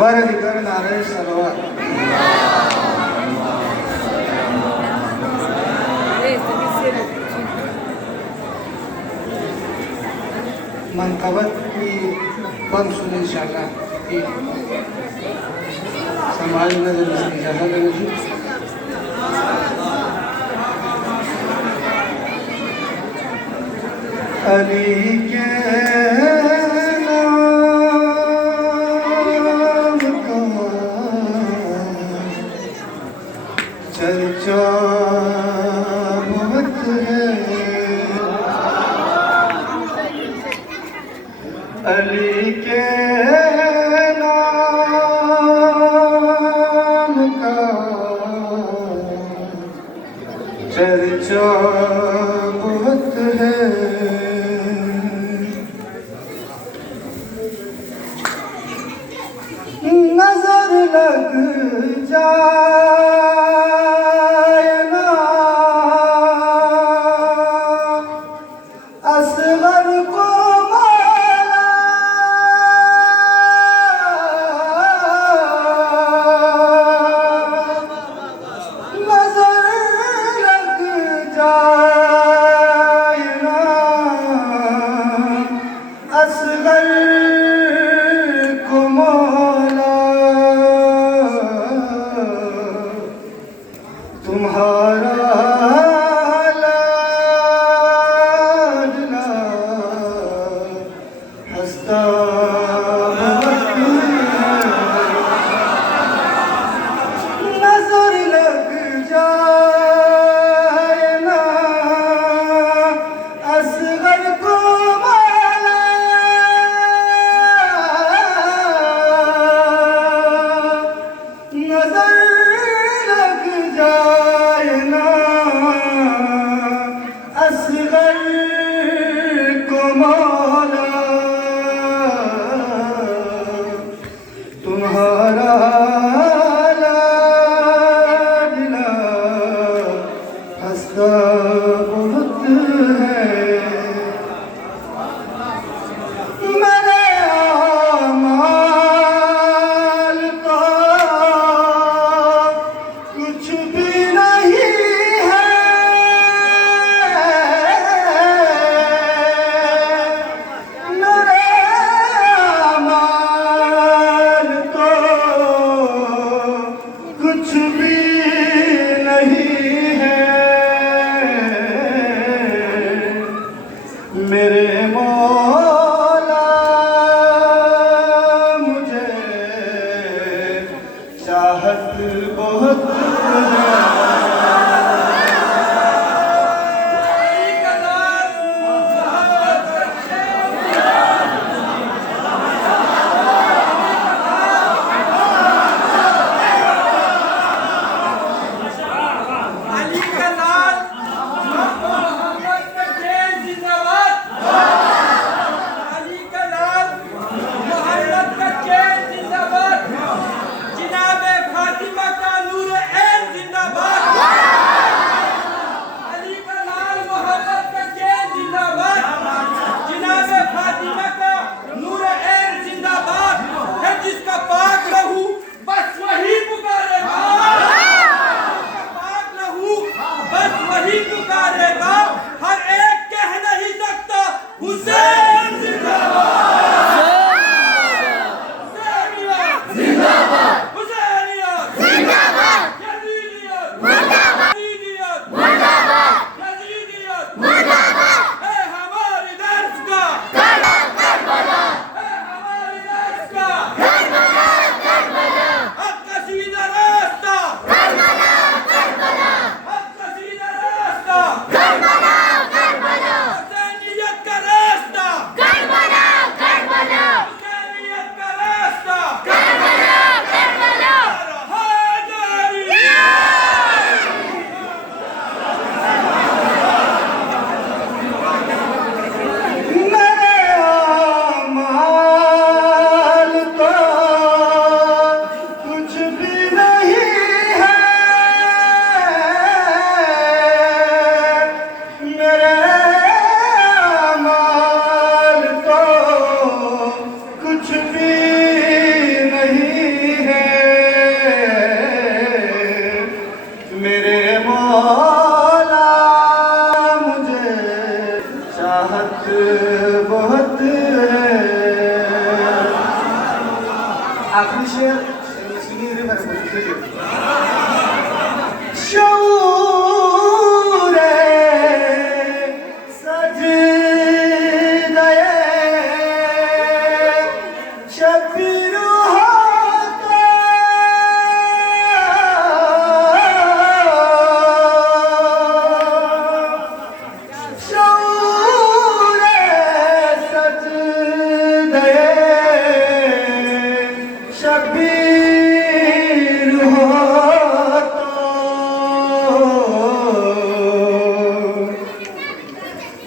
बरं करणारे सर्व मनकबत की बंद सुन इंशाल्लाह कि समाज नजर इजाजत देगी अली के चर्चा बहुत है अली के नाम का चर्चा बहुत है नजर लग जाए ना असगर को मौला नजर लग जाए ना असगर को मौला तुम्हारा लाडला हंसता नजर लग जाए ना असगर को मौला नजर लग जाए ना असगर को मौला तुम्हारा लाडला हंसता बहुत है मेरे आमाल का कुछ भी नहीं है आखिरी शेर सुनिए मेरे को शऊर सजदे शबीर होता शऊर सजदे शबीर होता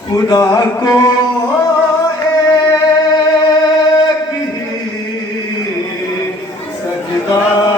खुदा को एक ही सजदा